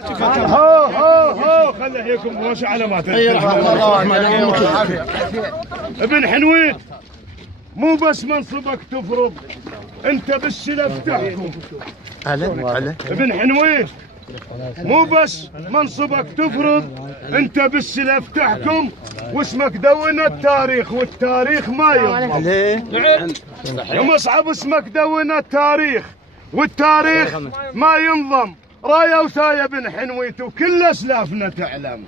هو خلي يحييكم وش علامات ابن حنويت. مو بس منصبك تفرض، انت بالسلف تحكم. ابن حنويت مو بس منصبك تفرض، انت بالسلف تحكم، واسمك دون التاريخ والتاريخ ما ينضم. يوم اصعب اسمك دون التاريخ والتاريخ ما ينضم. رايه وسايه بن حنويت وكل اسلافنا تعلم.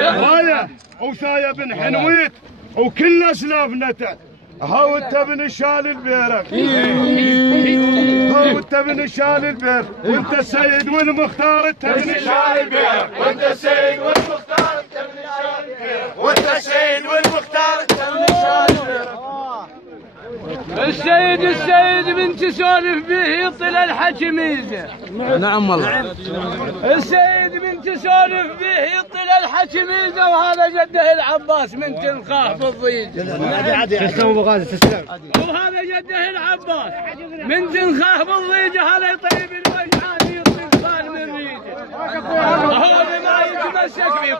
رايه وسايه بن حنويت وكل اسلافنا تعلم. هاو انت بن شال البيرك، هاو انت بن شال البير، وانت السيد والمختار. انت بن شال البير وانت السيد والمختار. انت بن شال البير وانت السيد والمختار. انت بن شال البير. السيد بنت سولف به يطل الحكميزه. نعم والله. السيد بنت سولف به يطل الحكميزه، وهذا جده العباس من تنخاه بالضيج. وهذا جده العباس من تنخاه بالضيج. هذا يطيب الوجعان يطلق خال من ريجه. هو اللي ما يتمسك به،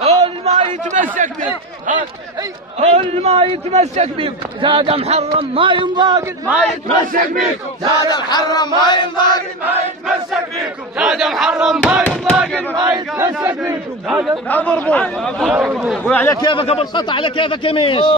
هو اللي ما يتمسك به، هو اللي ما يتمسك به. زاد محرم ما ينضاقل ما يتمسك بيكم. زاد محرم ما ينضاقل ما يتمسك بيكم. زاد محرم ما ينضاقل ما يتمسك بيكم. اضربوا. وعلى كيفك ابو القطع، على كيفك يمين.